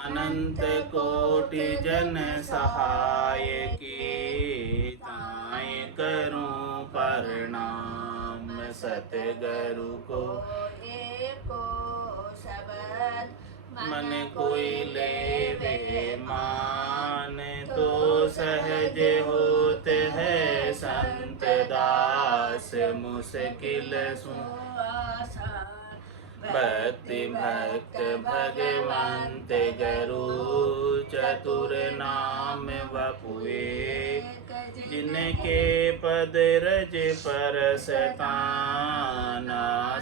अनंत कोटि जन सहाय की ताय करूं प्रणाम। सतगुरु को एको शब्द मन कोई लेवे मान, तो सहज होत है संत दास मुश्किल सु। भक्ति भक्त भगवंत गुरु चतुर नाम वपुए, जिनके पद रज परसताना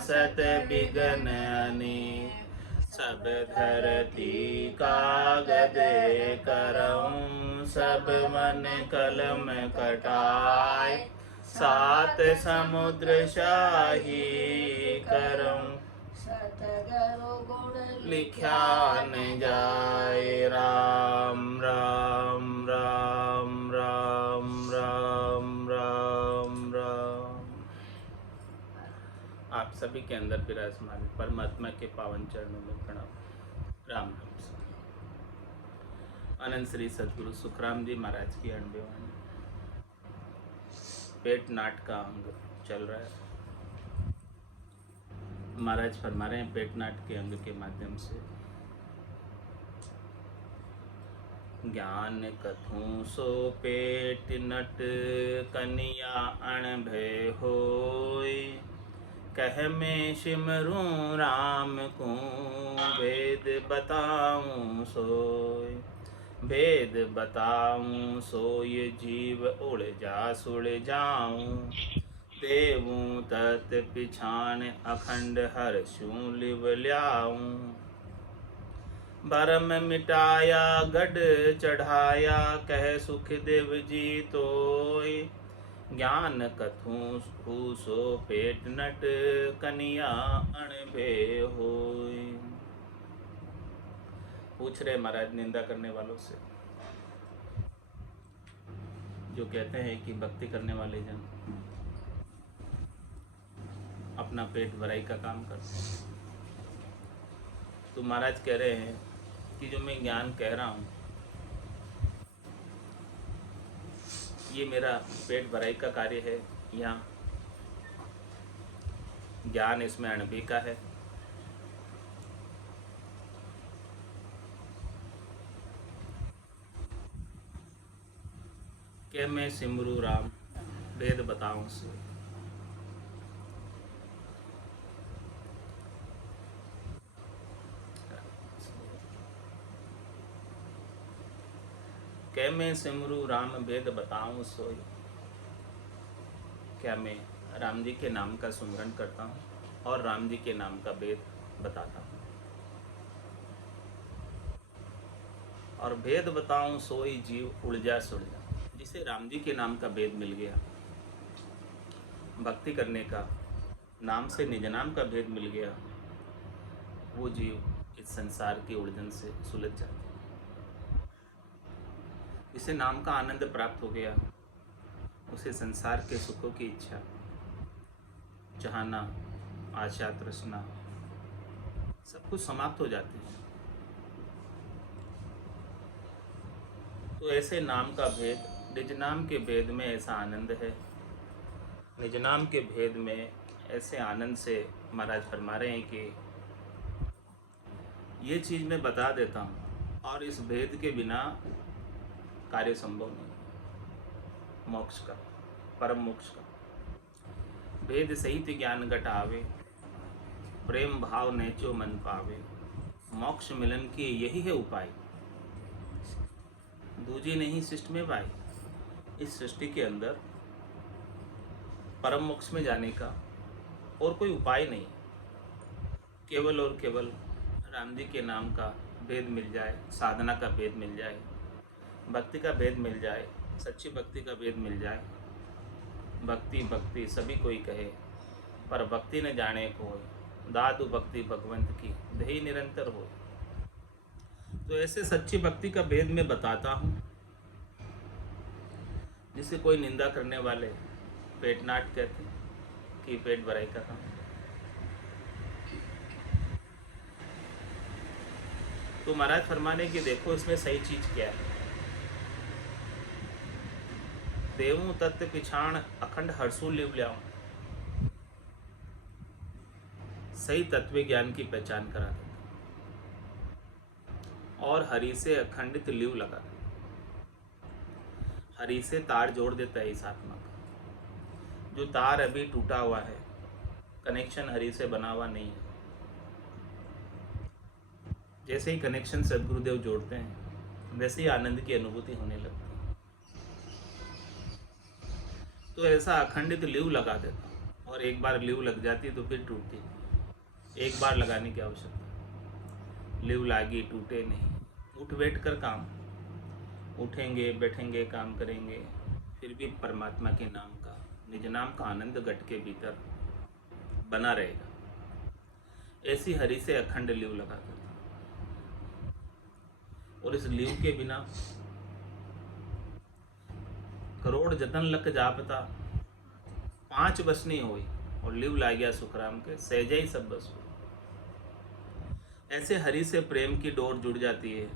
सत बिगन अनी। सब धरती कागद करऊं सब मन कलम कटाय, सात समुद्र शाही करऊं सतगुरु गुण लिख्या न जाए। राम राम राम राम राम राम राम। आप सभी के अंदर विराजमान परमात्मा के पावन चरणों में प्रणाम। राम राम। अनंत श्री सदगुरु सुखराम जी महाराज की अणबे वाणी। पेट नाट का अंग चल रहा है। महाराज फरमा रहे हैं पेट नाट के अंग के माध्यम से ज्ञान कथूं सो पेट नट कनिया अणभय होय, कह में सिमरूं राम को वेद बताऊं सोय। वेद बताऊं सोय जीव उड़ जा सुड़ जाऊं, देवूं तत् पिछाण अखंड हर्षूं लिव ल्याऊं। भरम मिटाया गढ़ चढ़ाया कह सुख देव जी तोय, ज्ञान कथूं सो पेट नट कनिया अणभे होय। पूछ रहे महाराज निंदा करने वालों से, जो कहते हैं कि भक्ति करने वाले जन अपना पेट भराई का काम करते हैं। तो महाराज कह रहे हैं कि जो मैं ज्ञान कह रहा हूँ ये मेरा पेट भराई का कार्य है, या ज्ञान इसमें अणबी का है। कि मैं सिमरू राम वेद बताऊं से। क्या मैं सिमरू राम वेद बताऊं सोई। क्या मैं राम जी के नाम का सुमरन करता हूँ और राम जी के नाम का वेद बताता हूँ। और वेद बताऊं सोई जीव उलझा सुलझा। जिसे राम जी के नाम का वेद मिल गया, भक्ति करने का, नाम से निज नाम का भेद मिल गया, वो जीव इस संसार की उलझन से सुलझ जाते। जिसे नाम का आनंद प्राप्त हो गया, उसे संसार के सुखों की इच्छा, चाहना, आशा, तृष्णा सब कुछ समाप्त हो जाती है। तो ऐसे नाम का भेद, निज नाम के भेद में ऐसा आनंद है। निज नाम के भेद में ऐसे आनंद से महाराज फरमा रहे हैं कि ये चीज़ मैं बता देता हूँ और इस भेद के बिना कार्य संभव नहीं। मोक्ष का, परम मोक्ष का भेद सहित ज्ञान घटावे, प्रेम भाव नेचो मन पावे। मोक्ष मिलन की यही है उपाय, दूजी नहीं सृष्टि में भाई। इस सृष्टि के अंदर परम मोक्ष में जाने का और कोई उपाय नहीं, केवल और केवल राम जी के नाम का भेद मिल जाए, साधना का भेद मिल जाए, भक्ति का भेद मिल जाए, सच्ची भक्ति का भेद मिल जाए। भक्ति भक्ति सभी कोई कहे, पर भक्ति न जाने को दादु भक्ति भगवंत की दही निरंतर हो। तो ऐसे सच्ची भक्ति का भेद मैं बताता हूँ, जिसे कोई निंदा करने वाले पेट नाट कहते हैं कि पेट भराई का काम। तो महाराज फरमाने कि देखो इसमें सही चीज क्या है। देवू तत्व पिछाण अखंड हर्षु लिव ल्याऊं, सही तत्व ज्ञान की पहचान करा देता और हरि से अखंडित लिव लगा देता। हरि से तार जोड़ देता है इस आत्मा का। जो तार अभी टूटा हुआ है, कनेक्शन हरि से बना हुआ नहीं है, जैसे ही कनेक्शन सदगुरुदेव जोड़ते हैं वैसे ही आनंद की अनुभूति होने लगती है। तो ऐसा अखंडित लिव लगा देता, और एक बार लिव लग जाती है तो फिर टूटती नहीं। एक बार लगाने की आवश्यकता, लिव लागी टूटे नहीं। उठ बैठ कर काम, उठेंगे बैठेंगे काम करेंगे, फिर भी परमात्मा के नाम का, निज नाम का आनंद गट के भीतर बना रहेगा। ऐसी हरि से अखंड लिव लगा देता। और इस लिव के बिना करोड़ जतन लक जापता, 5 बस नहीं हुई, और लिव ला गया सुखराम के सहज ही सब बस हुई। ऐसे हरि से प्रेम की डोर जुड़ जाती है,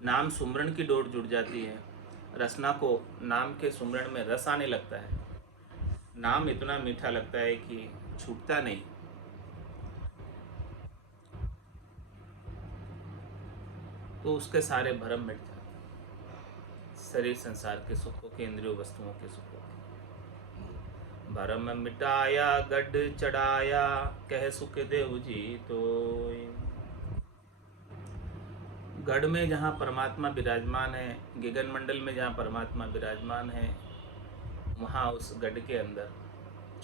नाम सुमरण की डोर जुड़ जाती है। रसना को नाम के सुमरण में रस आने लगता है। नाम इतना मीठा लगता है कि छूटता नहीं। तो उसके सारे भ्रम मिट जाते, शरीर संसार के सुखों के, इंद्रियों वस्तुओं के सुखों के। भरम मिटाया गढ़ चढ़ाया, कह सुख देव जी तो। गढ़ में जहाँ परमात्मा विराजमान है, गगन मंडल में जहाँ परमात्मा विराजमान है, वहाँ उस गढ़ के अंदर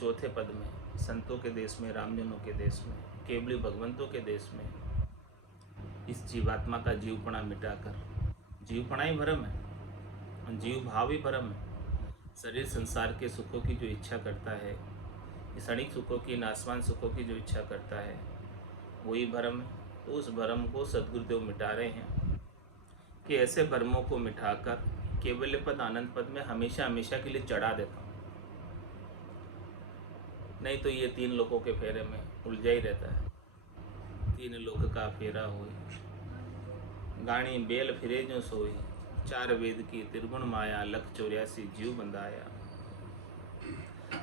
चौथे पद में, संतों के देश में, रामजनों के देश में, केवली भगवंतों के देश में, इस जीवात्मा का जीवपणा मिटाकर, जीवपणा ही भरम है, जीव भाव ही भरम है। शरीर संसार के सुखों की जो इच्छा करता है, क्षणिक सुखों की, नासवान सुखों की जो इच्छा करता है, वही भरम है। तो उस भरम को सदगुरुदेव मिटा रहे हैं कि ऐसे भरमों को मिटाकर केवल्य पद, आनंद पद में हमेशा हमेशा के लिए चढ़ा देता हूँ। नहीं तो ये 3 लोकों के फेरे में उलझा ही रहता है। 3 लोक का फेरा होई, गाणी बेल फिरे जो सोई, 4 वेद की त्रिगुण माया, लख 84 जीव बंधाया।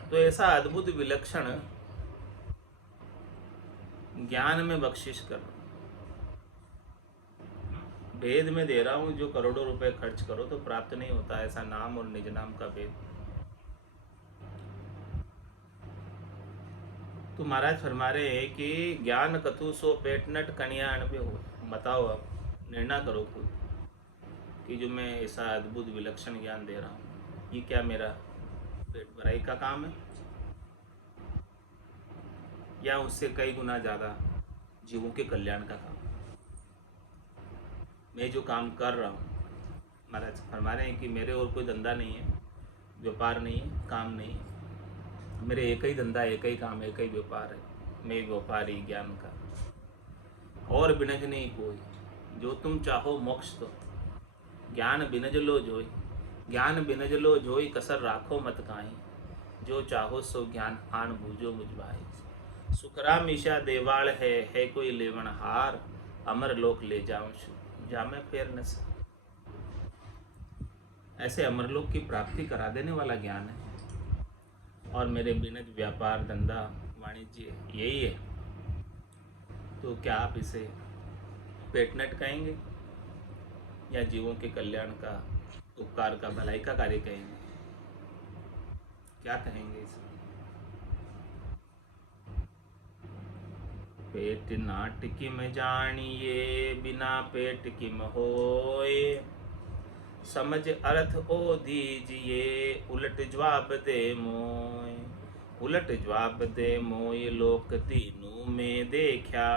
तो ऐसा अद्भुत विलक्षण ज्ञान में बख्शिश कर रहा हूं, भेद में दे रहा हूं। जो करोड़ों रुपए खर्च करो तो प्राप्त नहीं होता ऐसा नाम और निज नाम का भेद। तो महाराज फरमा रहे हैं कि ज्ञान कथु सो पेटनट कन्या अणपे हो। बताओ, अब निर्णय करो खुद कि जो मैं ऐसा अद्भुत विलक्षण ज्ञान दे रहा हूँ, ये क्या मेरा पेट भराई का काम है, या उससे कई गुना ज़्यादा जीवों के कल्याण का काम। मैं जो काम कर रहा हूँ, महाराज फरमा रहे हैं कि मेरे और कोई धंधा नहीं है, व्यापार नहीं है, काम नहीं है। मेरे एक ही धंधा, एक ही काम, एक ही व्यापार है। मैं व्यापारी ज्ञान का, और बिनज नहीं कोई। जो तुम चाहो मोक्ष तो, ज्ञान बिनज लो जोई। ज्ञान बिनज लो जोई, कसर राखो मत काहीं। जो चाहो सो ज्ञान आन बूझो मुझ भाई। सुखराम ईशा देवाल है कोई लेवन हार। अमर लोक ले जाऊं जामे फेर न सा। ऐसे अमरलोक की प्राप्ति करा देने वाला ज्ञान है। और मेरे बिनज व्यापार, धंधा, वाणिज्य यही है। तो क्या आप इसे पेटनट कहेंगे, या जीवों के कल्याण का, उपकार का, भलाई का कार्य कहेंगे? क्या कहेंगे इसे? पेट नाट किम जानिए, बिना पेट किम होए। समझ अर्थ ओ दीजिए, उलट जवाब दे मोय। उलट जवाब दे मोय, लोक तीनों में देखा।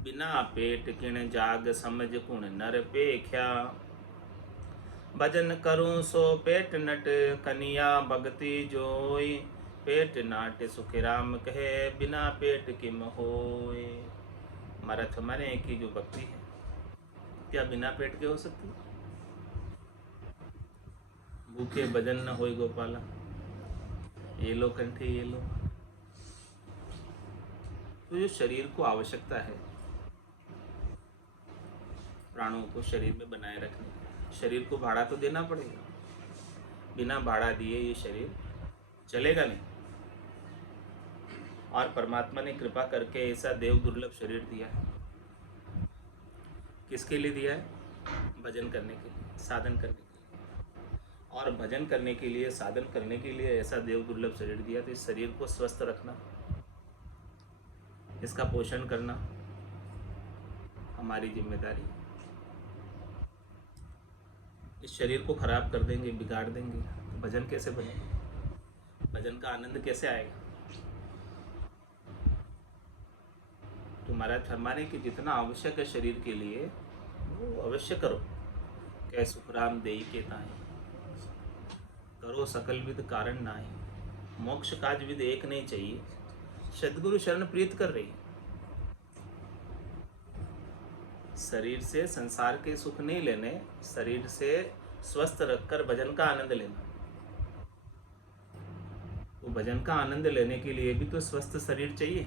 बिना पेट किण जाग, समझ कुण नर पेख्या। भजन करूं सो पेट नट, कनिया भगति जोई। पेट नाट सुख राम कहे, बिना पेट किम होए। महाराज हमारे की जो भक्ति है, क्या बिना पेट के हो सकती है? भूखे भजन न होय गोपाला, ये लो कंठी ये लो। तो जो शरीर को आवश्यकता है, प्राणों को शरीर में बनाए रखने। शरीर को भाड़ा तो देना पड़ेगा, बिना भाड़ा दिए ये शरीर चलेगा नहीं। और परमात्मा ने कृपा करके ऐसा देव दुर्लभ शरीर दिया है। किसके लिए दिया है? भजन करने के लिए, साधन करने के लिए। और भजन करने के लिए, साधन करने के लिए ऐसा देव दुर्लभ शरीर दिया, तो इस शरीर को स्वस्थ रखना, इसका पोषण करना हमारी जिम्मेदारी है। इस शरीर को खराब कर देंगे, बिगाड़ देंगे, तो भजन कैसे बनेगा? भजन का आनंद कैसे आएगा? तो महाराज फरमाने कि जितना आवश्यक है शरीर के लिए वो अवश्य करो। कै सुखराम देई के ताई, करो सकल विद कारण नाई। मोक्ष काज विद एक नहीं चाहिए, सद्गुरु शरण प्रीत कर रही। शरीर से संसार के सुख नहीं लेने, शरीर से स्वस्थ रखकर भजन का आनंद लेना। तो भजन का आनंद लेने के लिए भी तो स्वस्थ शरीर चाहिए।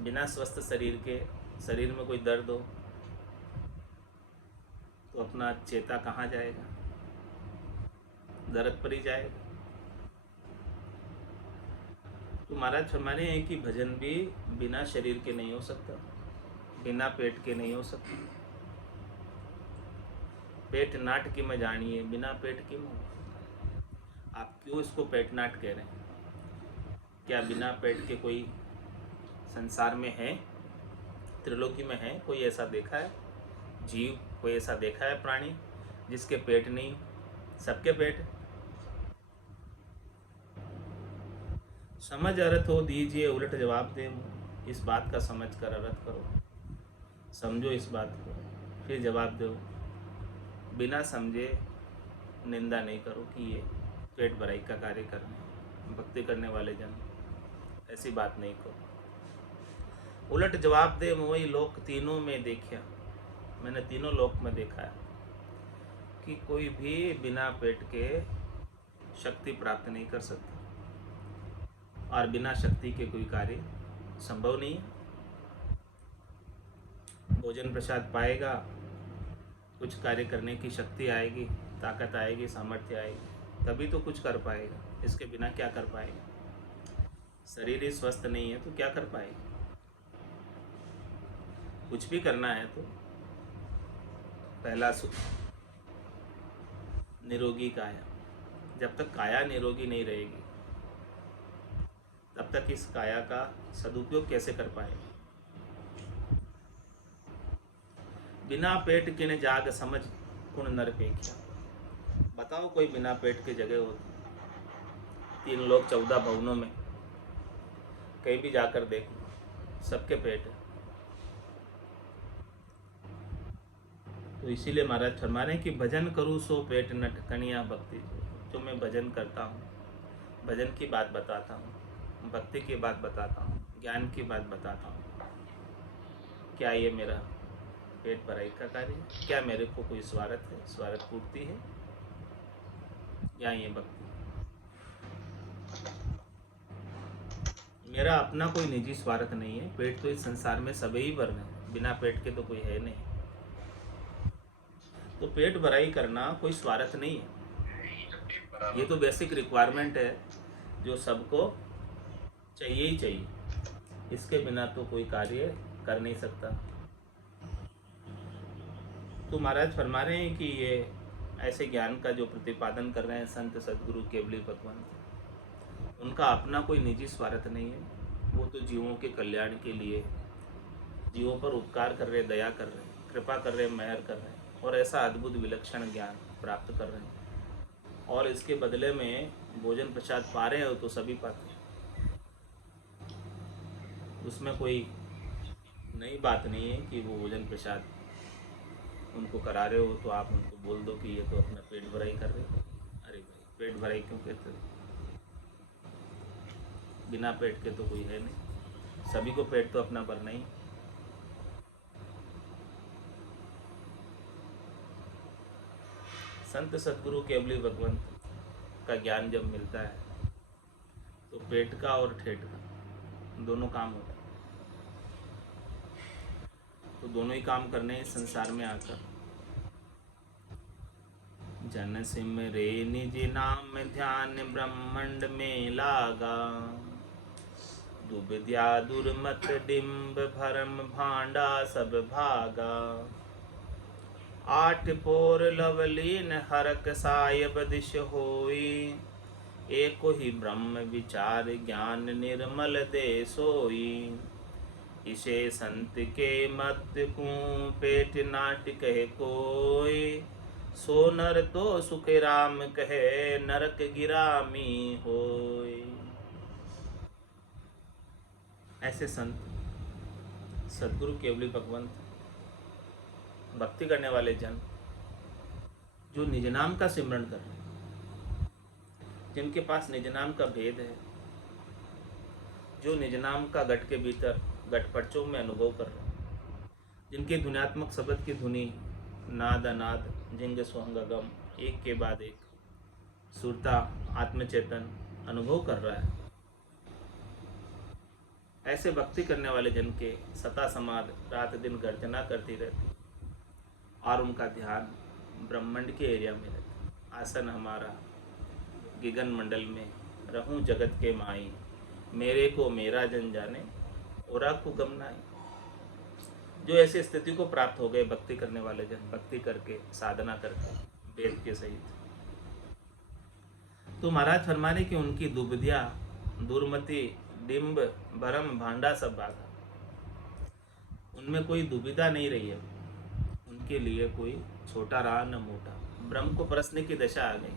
बिना स्वस्थ शरीर के, शरीर में कोई दर्द हो तो अपना चेता कहाँ जाएगा? दर्द पर ही जाएगा। तो महाराज फरमाने हैं कि भजन भी बिना शरीर के नहीं हो सकता, बिना पेट के नहीं हो सकता। पेट नाट की में जानिए, बिना पेट की में। आप क्यों इसको पेट नाट कह रहे हैं? क्या बिना पेट के कोई संसार में है, त्रिलोकी में है? कोई ऐसा देखा है जीव? कोई ऐसा देखा है प्राणी जिसके पेट नहीं? सबके पेट। समझ अर्थ हो दीजिए, उलट जवाब दे। इस बात का समझ कर अर्थ करो, समझो इस बात को, फिर जवाब दो। बिना समझे निंदा नहीं करो कि ये पेट भराई का कार्य कर रहे हैं, भक्ति करने वाले जन, ऐसी बात नहीं करो। उलट जवाब दे, मोई लोक तीनों में देखा, मैंने तीनों लोक में देखा है कि कोई भी बिना पेट के शक्ति प्राप्त नहीं कर सकता, और बिना शक्ति के कोई कार्य संभव नहीं है। भोजन प्रसाद पाएगा, कुछ कार्य करने की शक्ति आएगी, ताकत आएगी, सामर्थ्य आएगी, तभी तो कुछ कर पाएगा। इसके बिना क्या कर पाएगा? शरीर ही स्वस्थ नहीं है तो क्या कर पाएगा? कुछ भी करना है तो पहला सुख निरोगी काया। जब तक काया निरोगी नहीं रहेगी तब तक इस काया का सदुपयोग कैसे कर पाएगा? बिना पेट किने जाग समझ कुण नरपेक्षा। बताओ कोई बिना पेट के जगह होती? 3 लोग 14 भवनों में कहीं भी जाकर देखो, सबके पेट है। तो इसीलिए महाराज फरमा रहे हैं कि भजन करूँ सो पेट न ठकनिया भक्ति। जो मैं भजन करता हूँ, भजन की बात बताता हूँ, भक्ति की बात बताता हूँ, ज्ञान की बात बताता हूँ, क्या ये मेरा पेट भराई का कार्य है? क्या मेरे को कोई स्वार्थ है, स्वार्थ पूर्ति है, या ये भक्ति? मेरा अपना कोई निजी स्वार्थ नहीं है। पेट तो इस संसार में सभी ही भरने हैं, बिना पेट के तो कोई है नहीं। तो पेट भराई करना कोई स्वार्थ नहीं है, ये तो बेसिक रिक्वायरमेंट है जो सबको चाहिए ही चाहिए। इसके बिना तो कोई कार्य कर नहीं सकता। तो महाराज फरमा रहे हैं कि ये ऐसे ज्ञान का जो प्रतिपादन कर रहे हैं संत सद्गुरु केवली भगवान, उनका अपना कोई निजी स्वार्थ नहीं है। वो तो जीवों के कल्याण के लिए जीवों पर उपकार कर रहे, दया कर रहे, कृपा कर रहे, मेहर कर रहे, और ऐसा अद्भुत विलक्षण ज्ञान प्राप्त कर रहे हैं। और इसके बदले में भोजन प्रसाद पा रहे हो तो सभी पाते हैं। उसमें कोई नई बात नहीं है कि वो भोजन प्रसाद उनको करा रहे हो तो आप उनको बोल दो कि ये तो अपना पेट भराई कर रहे हो। अरे भाई, पेट भराई क्यों कहते हो? बिना पेट के तो कोई है नहीं, सभी को पेट तो अपना भरना ही। संत सद्गुरु केवली भगवंत का ज्ञान जब मिलता है तो पेट का और ठेठ का दोनों काम होता है। तो दोनों ही काम करने हैं इस संसार में आकर। जन सिमरे निज नाम ध्यान ब्रह्मांड में लागा, दुविद्या दुर्मत डिम्ब भरम भांडा सब भागा। आठ पोर लवलीन हरक सायब दिश होई, एको ही ब्रह्म विचार ज्ञान निर्मल दे सोई। इसे संत के मत को पेट नाट कहे कोई, सो नर तो सुख राम कहे नरक गिरामी होय। ऐसे संत सदगुरु केवली भगवंत भक्ति करने वाले जन जो निज नाम का सिमरन कर रहे हैं, जिनके पास निज नाम का भेद है, जो निज नाम का घट के भीतर घट पर्चों में अनुभव कर रहे हैं, जिनके धुन्यात्मक शब्द की धुनी नाद अनाद जिंग सोहंग गम एक के बाद एक सुरता आत्मचेतन अनुभव कर रहा है, ऐसे भक्ति करने वाले जन के सता समाध रात दिन गर्जना करती रहती और उनका ध्यान ब्रह्मांड के एरिया में रहता। आसन हमारा गगन मंडल में, रहूं जगत के माई, मेरे को मेरा जन जाने और को गम नाई। जो ऐसी स्थिति को प्राप्त हो गए भक्ति करने वाले जन, भक्ति करके साधना करके वेद के सहित, तो महाराज फरमाने कि उनकी दुविध्या दुर्मति डिम्ब भरम भांडा सब भागा। उनमें कोई दुविधा नहीं रही है, उनके लिए कोई छोटा रहा न मोटा। ब्रह्म को परसने की दशा आ गई,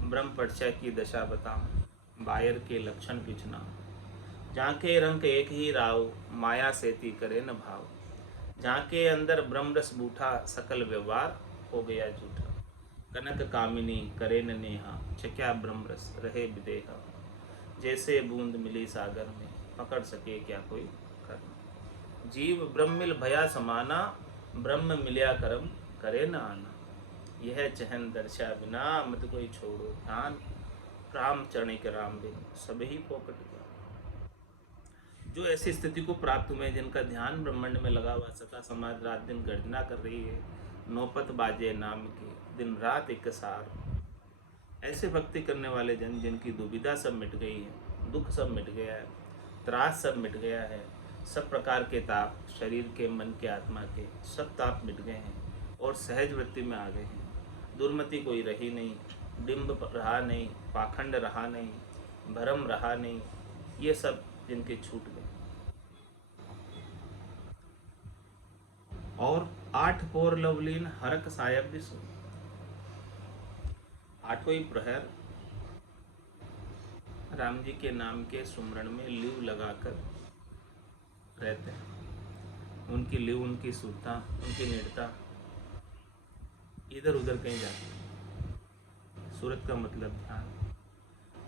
ब्रह्म परिचय की दशा बताऊं, बायर के लक्षण पिछना, झांके रंग एक ही राव, माया सेती करे न भाव। झांके अंदर ब्रह्म रस बूठा, सकल व्यवहार हो गया झूठा। कनक कामिनी करे न नेहा, चक्या ब्रह्म रस रहे विदेहा। जैसे बूंद मिली सागर में, पकड़ सके क्या कोई कर्म। जीव ब्रह्म मिल भया समाना, ब्रह्म मिल्या कर्म करे न आना। यह चहन दर्शा बिना, मत कोई छोड़ो ध्यान। राम चरणिक राम बिन सभी पोकट गया। जो ऐसी स्थिति को प्राप्त हुए, जिनका ध्यान ब्रह्मांड में लगा हुआ, सता समाज रात दिन गर्जना कर रही है, नौपत बाजे नाम की दिन रात एक सार। ऐसे भक्ति करने वाले जन जिनकी दुविधा सब मिट गई है, दुख सब मिट गया है, त्रास सब मिट गया है, सब प्रकार के ताप शरीर के, मन के, आत्मा के सब ताप मिट गए हैं और सहज वृत्ति में आ गए हैं। दुर्मति कोई रही नहीं, डिम्ब रहा नहीं, पाखंड रहा नहीं, भरम रहा नहीं, ये सब जिनके छूट गए। और आठ पोर लवलीन हरक सायब दिसो। आठों ही प्रहर राम जी के नाम के सुमरण में लीव लगाकर रहते हैं। उनकी लीव, उनकी सुरता, उनकी निडता इधर उधर कहीं जाती है। सूरत का मतलब ध्यान,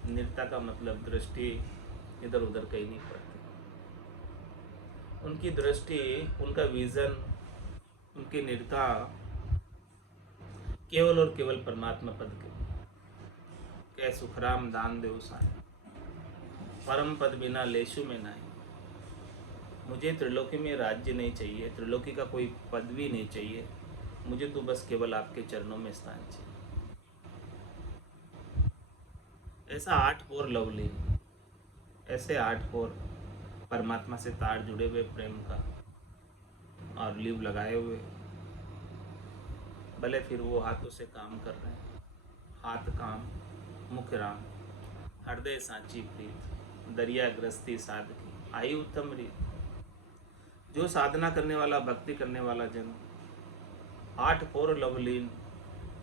निडता का मतलब दृष्टि इधर उधर कहीं नहीं पड़ती। उनकी दृष्टि, उनका विजन, उनकी निडता केवल और केवल परमात्मा पद के। कै सुखराम दान देव साई, परम पद बिना लेशु में नहीं। मुझे त्रिलोकी में राज्य नहीं चाहिए, त्रिलोकी का कोई पद भी नहीं चाहिए, मुझे तो बस केवल आपके चरणों में स्थान चाहिए। ऐसा आठ पोर लवली, ऐसे आठ पोर परमात्मा से तार जुड़े हुए प्रेम का और लीव लगाए हुए, भले फिर वो हाथों से काम कर रहे हैं, हाथ काम मुख राम, हृदय सांची प्रीत, दरिया ग्रस्ती साधकी आई उत्तम रीत। जो साधना करने वाला, भक्ति करने वाला जन आठ पोर लवलीन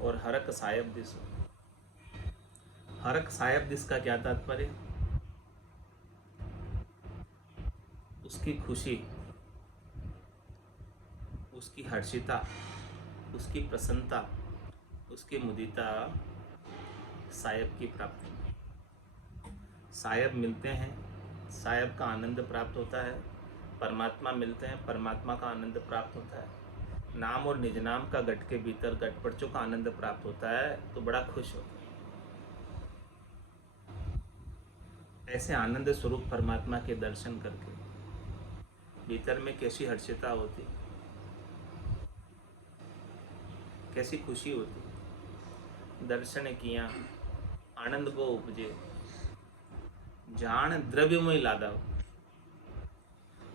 और हरक सायब दिस। हरक सायब दिस का क्या तात्पर्य? उसकी खुशी, उसकी हर्षिता, उसकी प्रसन्नता, उसकी मुदिता सायब की प्राप्ति। सायब मिलते हैं, सायब का आनंद प्राप्त होता है। परमात्मा मिलते हैं, परमात्मा का आनंद प्राप्त होता है। नाम और निज नाम का घट के भीतर घट पर्चों का आनंद प्राप्त होता है तो बड़ा खुश होता है। ऐसे आनंद स्वरूप परमात्मा के दर्शन करके भीतर में कैसी हर्षिता होती, कैसी खुशी होती। दर्शन किया आनंद को उपजे, जान द्रव्यमय लादा।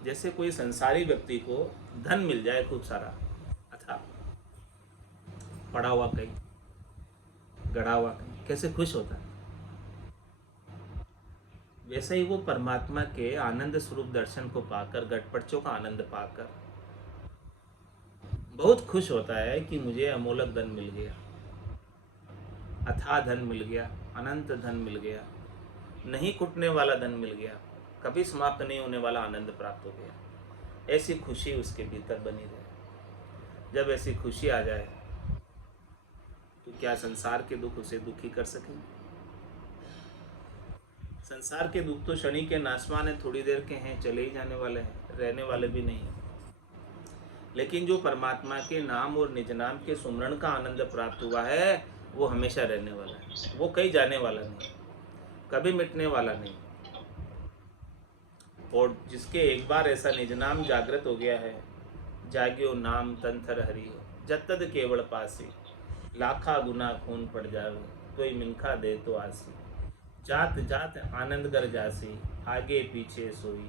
जैसे कोई संसारी व्यक्ति को धन मिल जाए खूब सारा, अथा पड़ा हुआ कहीं, गड़ा हुआ कहीं, कैसे खुश होता है। वैसे ही वो परमात्मा के आनंद स्वरूप दर्शन को पाकर, गटपटचों का आनंद पाकर बहुत खुश होता है कि मुझे अमूलक धन मिल गया, अथाह धन मिल गया, अनंत धन मिल गया, नहीं कुटने वाला धन मिल गया, कभी समाप्त नहीं होने वाला आनंद प्राप्त हो गया। ऐसी खुशी उसके भीतर बनी रहे। जब ऐसी खुशी आ जाए तो क्या संसार के दुख उसे दुखी कर सकेंगे? संसार के दुख तो शनि के नाशवान है, थोड़ी देर के हैं, चले ही जाने वाले हैं, रहने वाले भी नहीं हैं। लेकिन जो परमात्मा के नाम और निज नाम के सुमरण का आनंद प्राप्त हुआ है वो हमेशा रहने वाला है, वो कहीं जाने वाला नहीं, कभी मिटने वाला नहीं। और जिसके एक बार ऐसा निज नाम जागृत हो गया है, जाग्यो नाम तंथर हरि जतद केवल पासी, लाखा गुना खून पड़ जावे कोई मिनखा दे तो आसी, जात जात आनंद कर जासी आगे पीछे सोई,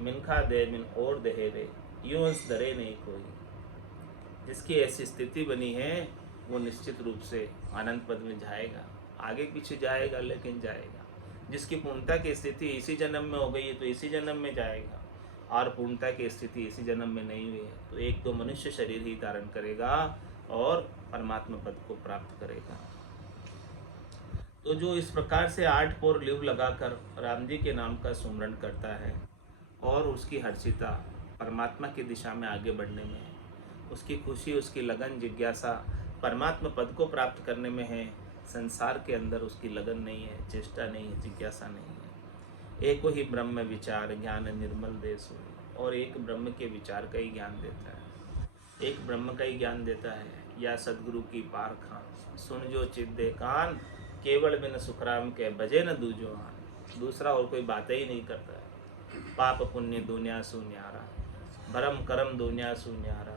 मिनखा दे मिन और दहे रे यूं हंस डरे नहीं कोई। जिसकी ऐसी स्थिति बनी है वो निश्चित रूप से आनंद पद में जाएगा, आगे पीछे जाएगा लेकिन जाएगा। जिसकी पूर्णता की स्थिति इसी जन्म में हो गई है तो इसी जन्म में जाएगा, और पूर्णता की स्थिति इसी जन्म में नहीं हुई है तो एक तो मनुष्य शरीर ही धारण करेगा और परमात्मा पद को प्राप्त करेगा। तो जो इस प्रकार से 8 पोर लिव लगाकर राम जी के नाम का सुमरण करता है और उसकी हर्षिता परमात्मा की दिशा में आगे बढ़ने में है, उसकी खुशी, उसकी लगन, जिज्ञासा परमात्मा पद को प्राप्त करने में है। संसार के अंदर उसकी लगन नहीं है, चेष्टा नहीं है, जिज्ञासा नहीं है। एक ही ब्रह्म विचार ज्ञान निर्मल देश हो, और एक ब्रह्म के विचार का ही ज्ञान देता है, एक ब्रह्म का ही ज्ञान देता है। या सदगुरु की पार खान सुन जो चिद्दे कान, केवल बिन सुखराम के बजे न दूजो आन। दूसरा और कोई बातें ही नहीं करता है। पाप पुण्य दुनिया सु न्यारा, भरम करम दुनिया सु न्यारा,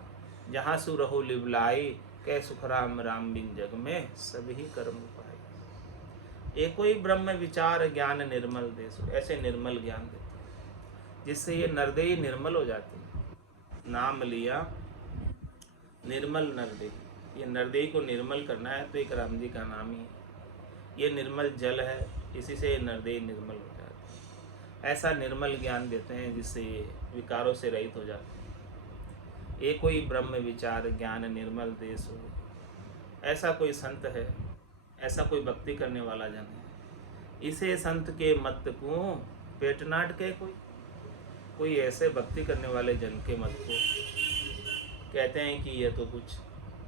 जहाँ सु रहो लिवलाई, कै सुखराम राम बिन जग में सभी कर्म उपाय। एक कोई ब्रह्म विचार ज्ञान निर्मल देश, ऐसे निर्मल ज्ञान देते हैं जिससे ये नरदेही निर्मल हो जाती है। नाम लिया निर्मल नरदेही, ये नरदेही को निर्मल करना है तो एक राम जी का नाम ही है। ये निर्मल जल है, इसी से ये नरदेही निर्मल हो जाती है। ऐसा निर्मल ज्ञान देते हैं जिससे ये विकारों से रहित हो जाते हैं। एक कोई ब्रह्म विचार ज्ञान निर्मल देश हो, ऐसा कोई संत है, ऐसा कोई भक्ति करने वाला जन है, इसे संत के मत को पेट नाट के कोई ऐसे भक्ति करने वाले जन के मत को कहते हैं कि यह तो कुछ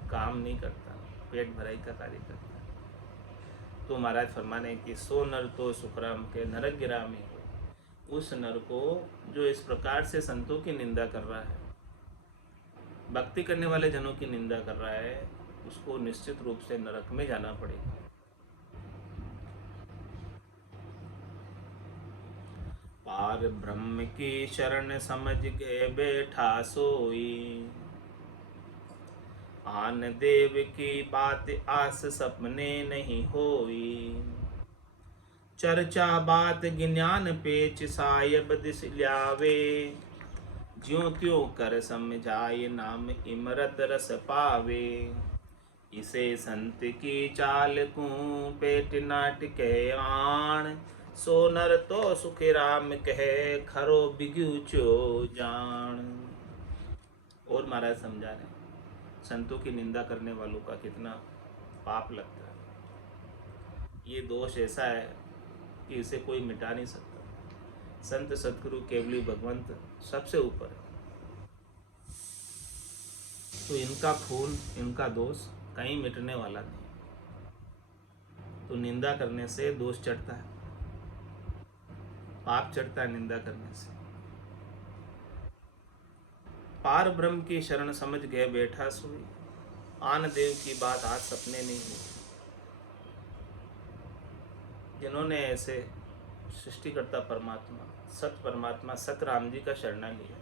काम नहीं करता, पेट भराई का कार्य करता है। तो महाराज फरमाने कि सो नर तो सुखराम के नरक गिरामी हो। उस नर को जो इस प्रकार से संतों की निंदा कर रहा है, भक्ति करने वाले जनों की निंदा कर रहा है, उसको निश्चित रूप से नरक में जाना पड़ेगा। पार ब्रह्म की शरण समझ के बैठा सोई, आन देव की बात आस सपने नहीं होई, चर्चा बात ज्ञान पेच सायब दिस ल्यावे, ज्यों त्यों कर समझाए नाम इमरत रस पावे, इसे संत की चाल को पेट नाट के आण, सो नर तो सुख राम कहे खरो बिगु चो जान। और महाराज समझा रहे संतों की निंदा करने वालों का कितना पाप लगता है। ये दोष ऐसा है कि इसे कोई मिटा नहीं सकता। संत सतगुरु केवली भगवंत सबसे ऊपर है, तो इनका खून, इनका दोष कहीं मिटने वाला नहीं। तो निंदा करने से दोष चढ़ता है, पाप चढ़ता है निंदा करने से। पार ब्रह्म की शरण समझ गए बैठा सोई, आन देव की बात आज सपने नहीं हुई। जिन्होंने ऐसे सृष्टिकर्ता परमात्मा, सत परमात्मा, सत राम जी का शरणा लिया,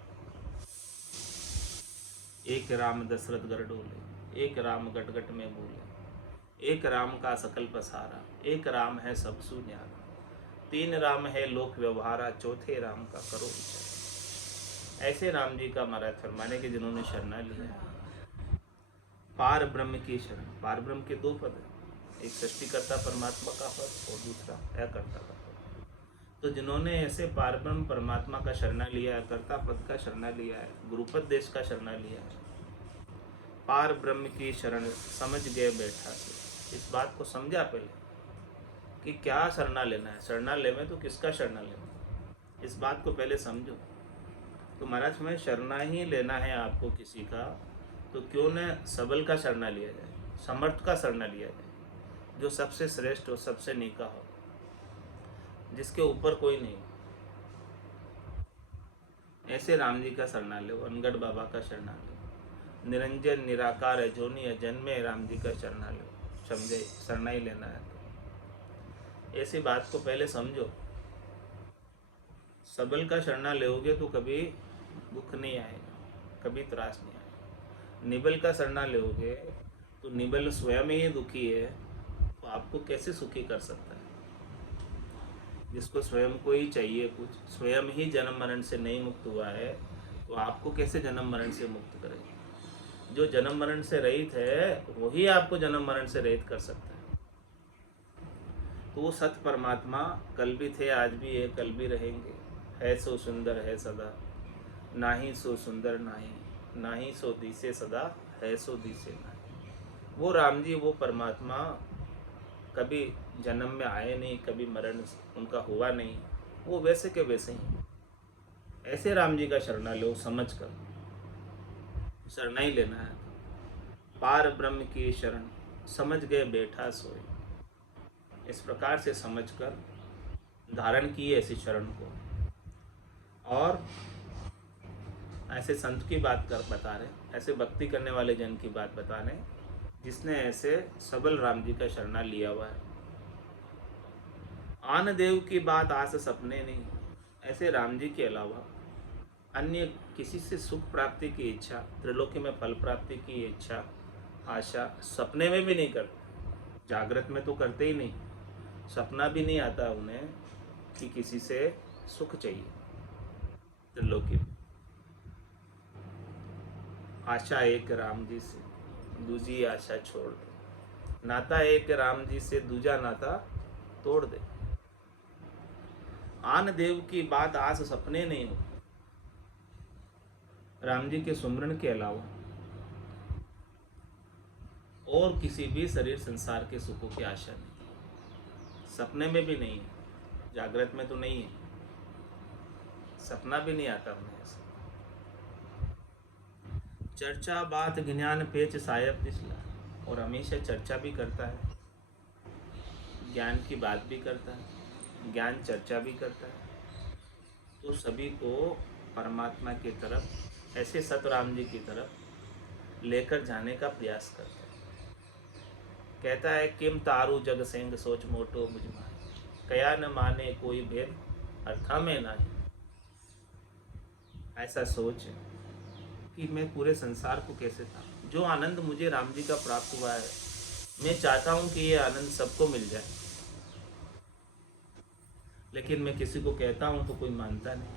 एक राम दशरथ गर डोले, एक राम गट गट में बोले, एक राम का सकल पसारा, एक राम है सब सु न्यारा, तीन राम है लोक व्यवहारा, चौथे राम का करो विचार। ऐसे राम जी का महाराज फरमाने के जिन्होंने शरणा लिया। पार ब्रह्म की शरण, पार ब्रह्म के दो पद हैं, एक सृष्टिकर्ता परमात्मा का पद और दूसरा अकर्ता का पद। तो जिन्होंने ऐसे पार ब्रह्म परमात्मा का शरणा लिया है, अकर्ता पद का शरणा लिया है, गुरुपद देश का शरणा लिया है, पार ब्रह्म की शरण समझ गए बैठा से। इस बात को समझा पहले कि क्या शरणा लेना है, शरणा लेवे तो किसका शरणा लेना, इस बात को पहले समझो। तो महाराज में शरणा ही लेना है आपको किसी का, तो क्यों न सबल का शरणा लिया जाए, समर्थ का शरणा लिया जाए, जो सबसे श्रेष्ठ हो, सबसे नीका हो, जिसके ऊपर कोई नहीं। ऐसे राम जी का शरणा लो, अनगढ़ बाबा का शरणा लो, निरंजन निराकार है जोनी अजन्मे राम जी का शरणा लो। समझे, शरणा ही लेना है तो ऐसी बात को पहले समझो। सबल का शरणा लोगे तो कभी दुख नहीं आएगा, कभी त्रास नहीं आएगा। निबल का शरणा लोगे तो निबल स्वयं ही दुखी है, तो आपको कैसे सुखी कर सकता है। जिसको स्वयं को ही चाहिए कुछ, स्वयं ही जन्म मरण से नहीं मुक्त हुआ है, तो आपको कैसे जन्म मरण से मुक्त करेगा। जो जन्म मरण से रहित है वही आपको जन्म मरण से रहित कर सकता है। तो वो सत परमात्मा कल भी थे, आज भी है, कल भी रहेंगे। है सो सुंदर है सदा, नाही सो सुंदर नाही, नाही सो दिसे सदा, है सो दिसे नाही। वो राम जी, वो परमात्मा कभी जन्म में आए नहीं, कभी मरण उनका हुआ नहीं, वो वैसे के वैसे ही। ऐसे राम जी का शरणा लो, समझ कर शरणा ही लेना है। पार ब्रह्म की शरण समझ गए बैठा सोए, इस प्रकार से समझकर धारण किए ऐसी शरण को। और ऐसे संत की बात कर बता रहे, ऐसे भक्ति करने वाले जन की बात बता रहे, जिसने ऐसे सबल राम जी का शरणा लिया हुआ है। आन देव की बात आस सपने नहीं, ऐसे राम जी के अलावा अन्य किसी से सुख प्राप्ति की इच्छा, त्रिलोकी में फल प्राप्ति की इच्छा, आशा सपने में भी नहीं करते। जागृत में तो करते ही नहीं, सपना भी नहीं आता उन्हें कि किसी से सुख चाहिए। त्रिलोकी में आशा एक राम जी से, दूजी आशा छोड़ दे। नाता एक राम जी से, दूजा नाता तोड़ दे। आन देव की बात आस सपने नहीं हो। राम जी के सुमरण के अलावा और किसी भी शरीर संसार के सुखों की आशा नहीं, सपने में भी नहीं है, जागृत में तो नहीं है, सपना भी नहीं आता उन्हें ऐसा। चर्चा बात ज्ञान पेच सायब दिसला, और हमेशा चर्चा भी करता है, ज्ञान की बात भी करता है, ज्ञान चर्चा भी करता है। तो सभी को परमात्मा की तरफ, ऐसे सतराम जी की तरफ लेकर जाने का प्रयास करता है। कहता है किम तारू जग सेंग सोच मोटो मुझ माहे, कया न माने कोई भेद अर्था में नहीं। ऐसा सोच कि मैं पूरे संसार को कैसे था, जो आनंद मुझे राम जी का प्राप्त हुआ है, मैं चाहता हूँ कि ये आनंद सबको मिल जाए, लेकिन मैं किसी को कहता हूँ तो कोई मानता नहीं,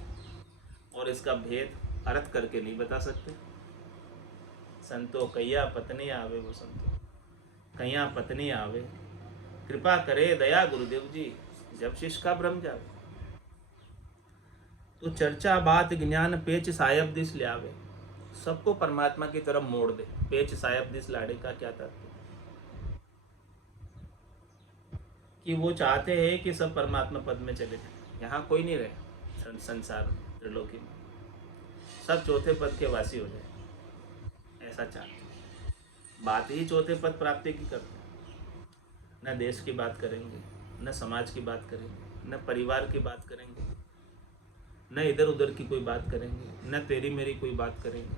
और इसका भेद अर्थ करके नहीं बता सकते। संतो कैया पत्नी आवे, वो संतो कैया पत्नी आवे, कृपा करे दया गुरुदेव जी, जब शिष्य का भ्रम जावे। तो चर्चा बात ज्ञान पेच सायब दिस ले आवे, सबको परमात्मा की तरफ मोड़ दे। पेच सायब दिस लाड़े का क्या तात्पर्य, कि वो चाहते हैं कि सब परमात्मा पद में चले जाए, यहाँ कोई नहीं रहे संसार त्रिलोकी में, सब चौथे पद के वासी हो जाए, ऐसा चाहते हैं। बात ही चौथे पद प्राप्ति की करते हैं। न देश की बात करेंगे, न समाज की बात करेंगे, न परिवार की बात करेंगे, न इधर उधर की कोई बात करेंगे, न तेरी मेरी कोई बात करेंगे,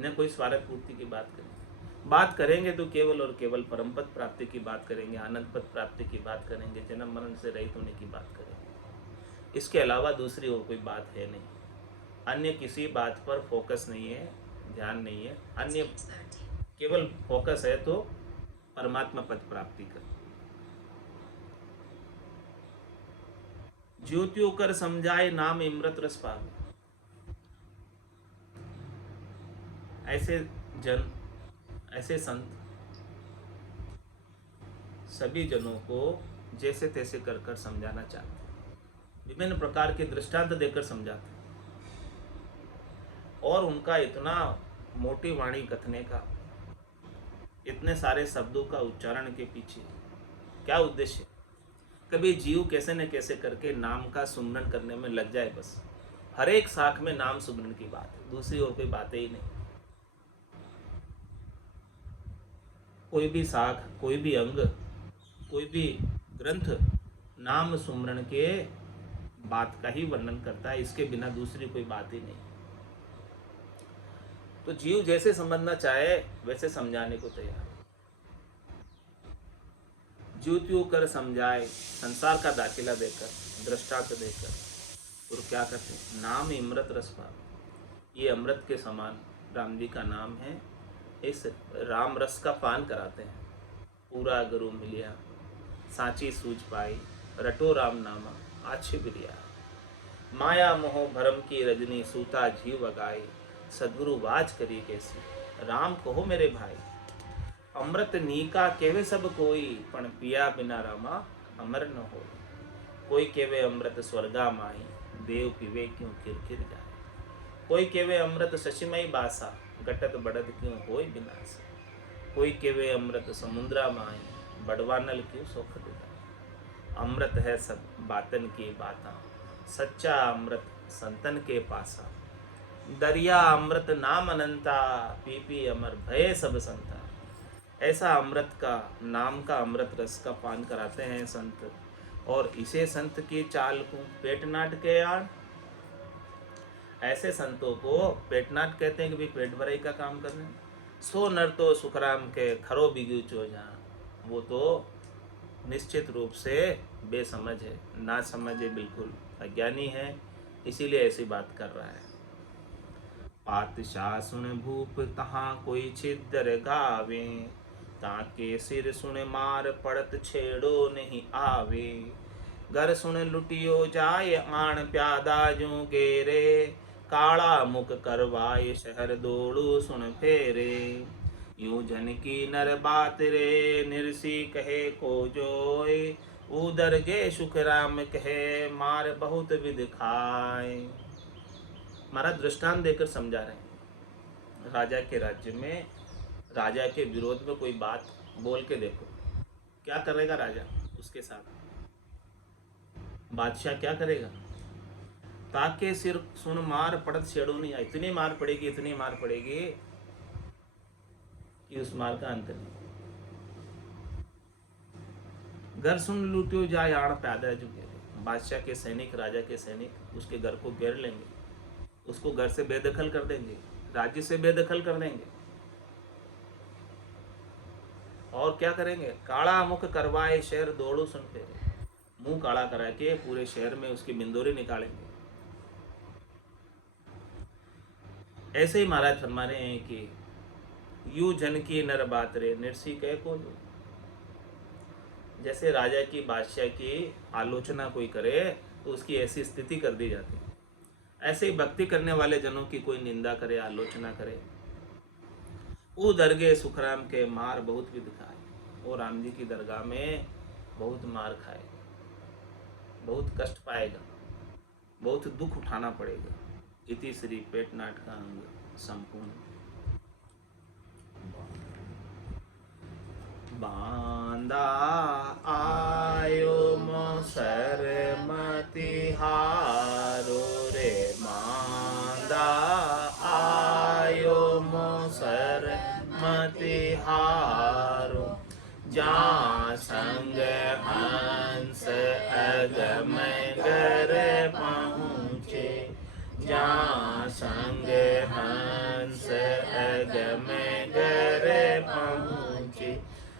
न कोई स्वार्थ पूर्ति की बात करेंगे। बात करेंगे तो केवल और केवल परम पद प्राप्ति की बात करेंगे, आनंद पद प्राप्ति की बात करेंगे, जन्म मरण से रहित होने की बात करेंगे। इसके अलावा दूसरी और कोई बात है नहीं, अन्य किसी बात पर फोकस नहीं है, ध्यान नहीं है, अन्य केवल फोकस है तो परमात्मा पद प्राप्ति कर। ज्योतियों कर समझाए नाम इमृत रस पावे। ऐसे जन, ऐसे संत सभी जनों को जैसे तैसे कर कर समझाना चाहते हैं, विभिन्न प्रकार के दृष्टांत देकर समझाते हैं। और उनका इतना मोटी वाणी कथने का, इतने सारे शब्दों का उच्चारण के पीछे क्या उद्देश्य? कभी जीव कैसे न कैसे करके नाम का सुमरन करने में लग जाए। बस हर एक शाख में नाम सुमरन की बात है, दूसरी और कोई बातें ही नहीं। कोई भी शाख, कोई भी अंग, कोई भी ग्रंथ नाम सुमरन के बात का ही वर्णन करता है, इसके बिना दूसरी कोई बात ही नहीं। तो जीव जैसे समझना चाहे वैसे समझाने को तैयार है। ज्योतियों कर समझाए, संसार का दाखिला देकर, दृष्टांत देकर। और क्या करते हैं? नाम इमृत रस पान। ये अमृत के समान राम जी का नाम है, इस राम रस का पान कराते हैं। पूरा गुरु मिलिया साची सूझ पाई, रटो राम नामा आछे बिरिया। माया मोह भरम की रजनी सूता जीव अगाई, सदगुरु वाज करी कैसी, राम कहो मेरे भाई। अमृत नीका केवे सब कोई, पण पिया बिना रामा अमर न हो। कोई केवे अमृत स्वर्गा माई, देव पीवे क्यों किरकिर जाए। कोई केवे अमृत शशिमय बासा, घटत बढ़त क्यों होय विनाश। कोई केवे अमृत समुद्रा माई, बड़वानल क्यों सोख दिलाए। अमृत है सब बातन की बाता, सच्चा अमृत संतन के पासा। दरिया अमृत नाम अनंता, पी पी अमर भय सब संता। ऐसा अमृत का, नाम का अमृत रस का पान कराते हैं संत। और इसे संत की चाल को पेटनाट के यार। ऐसे संतों को पेटनाट कहते हैं कि भाई पेट भराई का काम कर रहे हैं। सो नर तो सुखराम के खरो बिगू चो जहाँ, वो तो निश्चित रूप से बेसमझ है, ना समझ है, बिल्कुल अज्ञानी है, इसीलिए ऐसी बात कर रहा है। पातशाह सुन भूप तहाँ कोई छिद्र गावे, ताके सिर सुन मार पड़त छेड़ो नहीं आवे। घर सुन लुटियो जाए आण प्यादा जो गेरे, काला मुख करवाए शहर दौड़ू सुन फेरे। यूं जन की नर बात रे, निरसी कहे को जोय। उदर गे सुख राम कहे, मार बहुत विध खाए। महाराज दृष्टांत देकर समझा रहे हैं। राजा के राज्य में, राजा के विरोध में कोई बात बोल के देखो, क्या करेगा राजा उसके साथ? बादशाह क्या करेगा? ताके सिर सुन मार पड़त छेड़ो नहीं। इतनी मार पड़ेगी, इतनी मार पड़ेगी कि उस मार का अंत नहीं। घर सुन लूटियो जाए आड़ पैदा जो घेरे। बादशाह के सैनिक, राजा के सैनिक उसके घर को घेर लेंगे, उसको घर से बेदखल कर देंगे, राज्य से बेदखल कर देंगे। और क्या करेंगे? काला मुख करवाए शहर दौड़ो सुन फेरे। मुंह काला करा के पूरे शहर में उसकी बिंदोरी निकालेंगे। ऐसे ही महाराज फरमा रहे हैं कि यू जन की नर बात रे, निरसी कह को। जैसे राजा की, बादशाह की आलोचना कोई करे तो उसकी ऐसी स्थिति कर दी जाती है। ऐसे ही भक्ति करने वाले जनों की कोई निंदा करे, आलोचना करे, वो दरगाह सुखराम के मार बहुत विध खाए। वो राम जी की दरगाह में बहुत मार खाएगा, बहुत कष्ट पाएगा, बहुत दुख उठाना पड़ेगा। इति श्री पेटनाट का अंग संपूर्ण। बांदा आयो मोसर मतिहारो रे, बांदा आयो मोसर मतिहारो। जा संग हंस अगम घर पहुँचे, जा संग हंस अगम घर पहुँचे।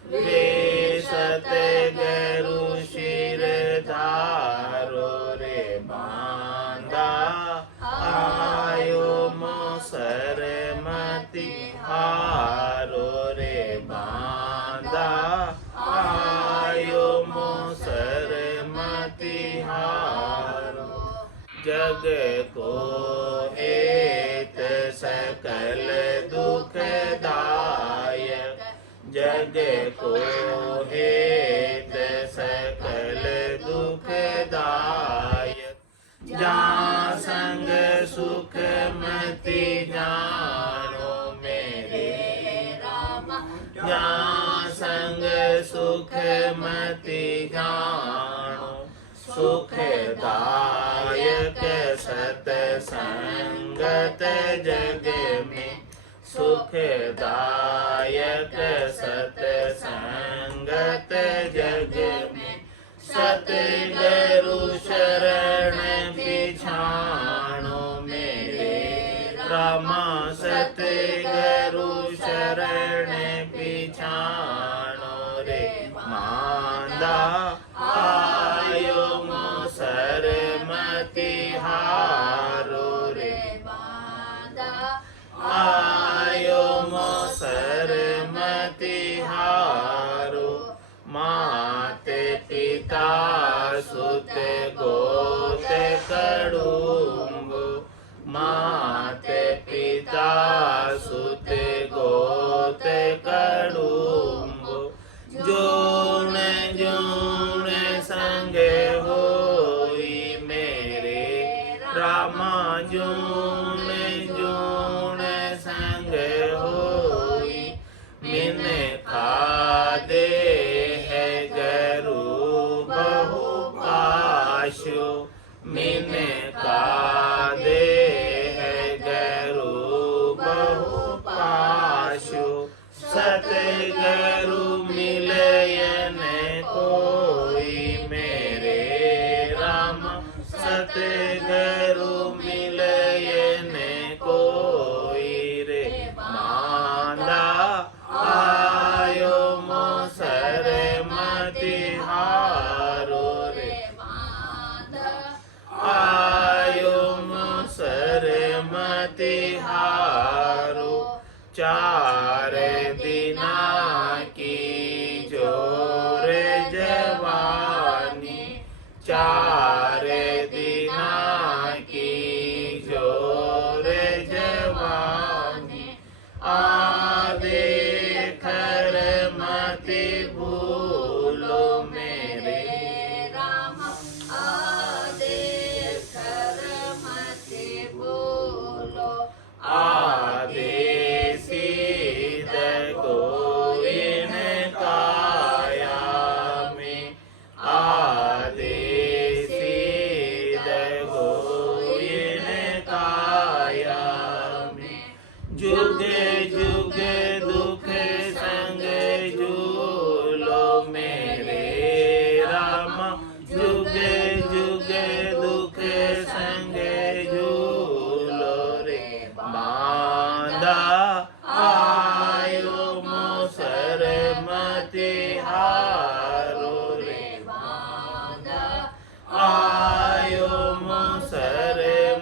वे सत गरु शिर धारो रे, बांदा आयो मोसर मत जग को हेत सकल दुखदायक, जग को हेत सकल दुखदायक। जहाँ संग सुख मति जानो मेरे रामा, जहाँ संग सुख मति जानो, सुखदायक सतसंगत जग में, सुखदायक सतसंगत जग में। सतगुरु शरण पिछाणो मेरे रामा, सतगुरु शरण पिछाणो रे मांदा। आयो मोसर मति हारो रे मांदा, आयो मोसर मति हारो। माते पिता सुत गोत कड़ुम्ब, माते पिता सुत गोत कड़ुम्ब। जोन जोन संग होई मेरे रामा, जोन जोन संग होई। मिन खादे है गरु बहु पाशु, मिन खादे है गरु बहु पाशु। सतगुरु मिलयन कोई मेरे राम, सतगुरु मिलयन कोई रे मांदा। आयो मोसर मति हारो रे मांदा, आयो मोसर मति हारो। चार दिना की जोर जवानी, चार दिना की जोर जवानी। आदे खर मति भूलो मेरे रामा, आदेश कर मति भूलो। आदेसी गोविन काया में, आदेसी गोविन काया में। जुग जुग दुख संग झूलो मेरे रामा, जुग जुग दुख संग झूलो रे मांदा। आयो मोसर मति हारो रे मांदा, आयो मोसर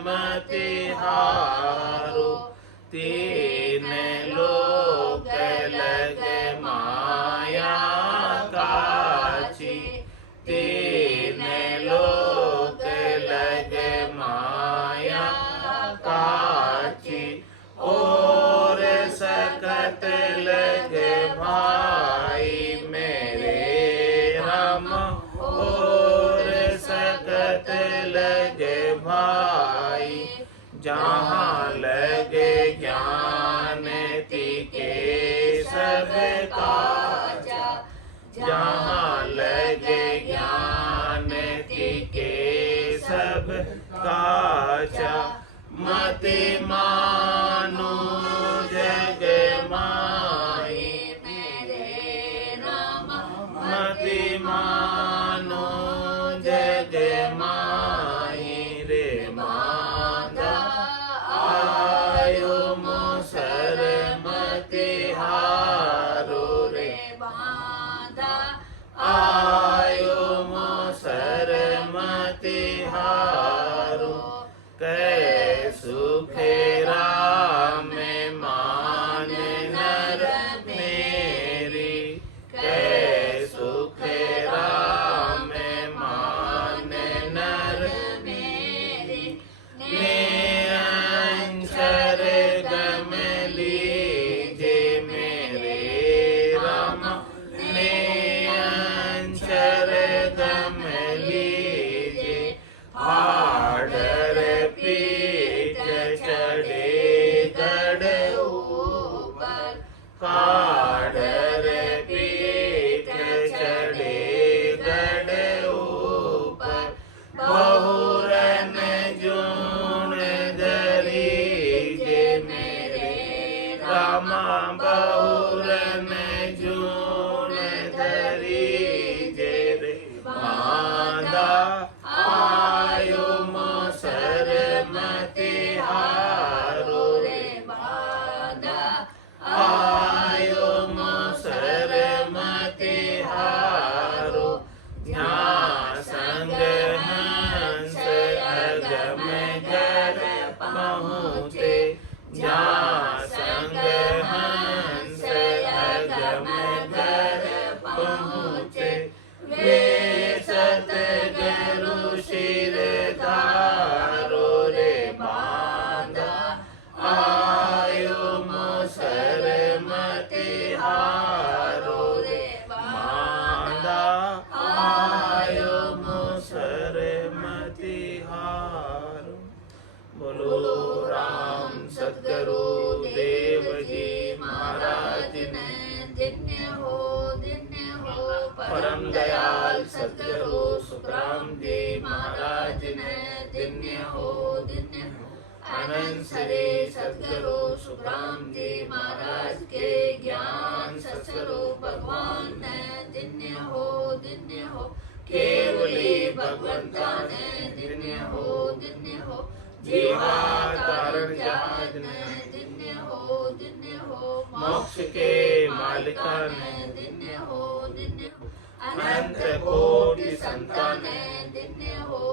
मति हारो। तीन लोक लग माया काची, तीन लोक लग माया काची। और सकत लग भाई मेरे राम, और सकत लग भाई। जहाँ लगे ज्ञान तिके सब काजा, जहाँ लगे ज्ञान तिके सब काजा। मति मानो जग माई मेरे रामा, मति मानो जग माई रे मांदा। आयो मोसर मति हारो रे मांदा, आयो मोसर मति हारो। कै सुख राम मान नर मेरी, कै सुख राम मान नर मेरी आडर पीठ चढ़े गढ़ ऊपर बहुरन जून धरी जे मेरे रामा बहुरन जून धरी जे रे बांधा आयो मोसर मति हारो रे बांधा आयो मोसर मति हारो ज्ञान संग हंस अगम घर पहुँचे ज्ञान संग हंस अगम घर पहुँचे वे सतगुरु शिर धारो रे बांधा आयो मोसर मति हारो रे बांधा आयो मोसर मति हारो। बोलो राम सतगुरु देव जी महाराज ने धन्य हो परम दयाल सतगुरु सुखराम जी महाराज ने धन्य हो आनंद सरे सतगुरु सुखराम जी महाराज के ज्ञान सत्स्वरूप भगवान ने धन्य हो केवली भगवंता ने धन्य हो जीवा कारण जहाज ने धन्य हो मोक्ष के मालिका ने धन्य हो अनंत कोटि संतान ने धन्य हो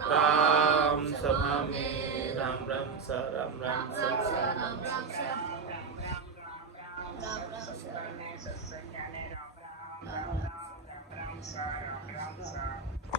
राम सभा में राम राम सा राम राम सा राम राम सा सत्संग ज्ञाने राम राम राम राम राम राम सा राम राम सा